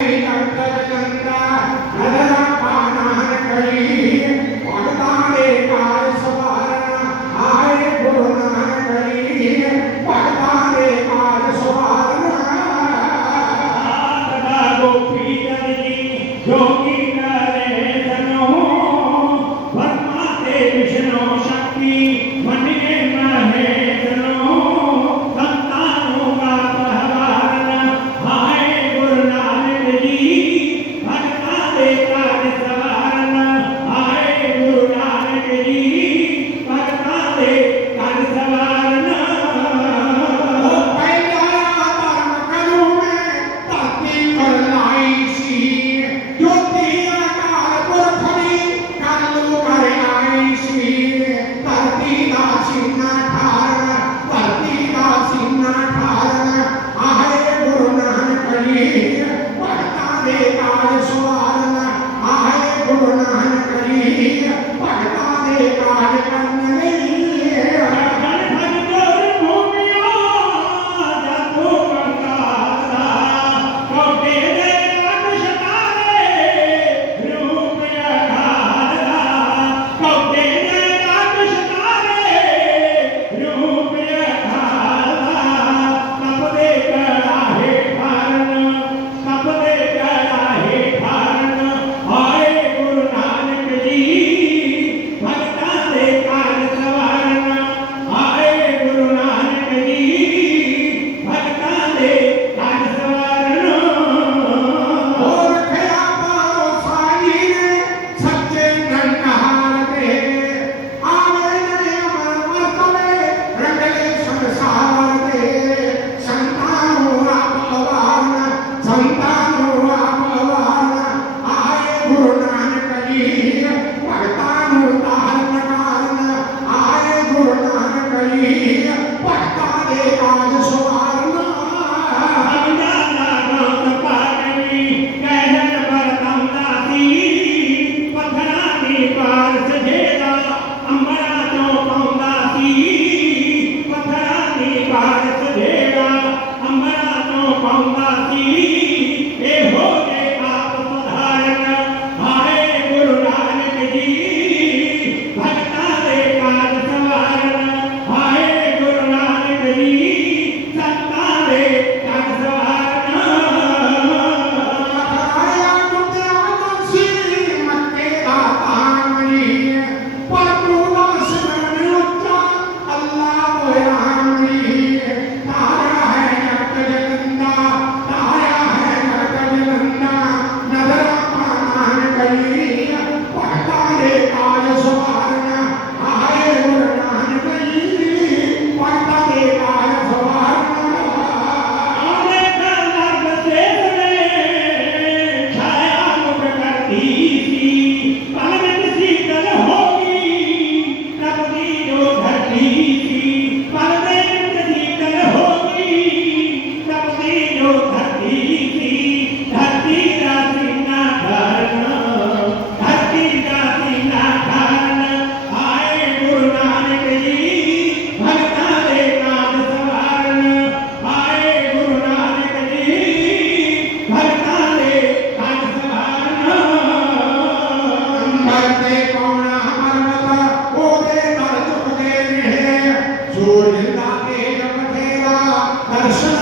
Hey, পূর্ণ दर्शन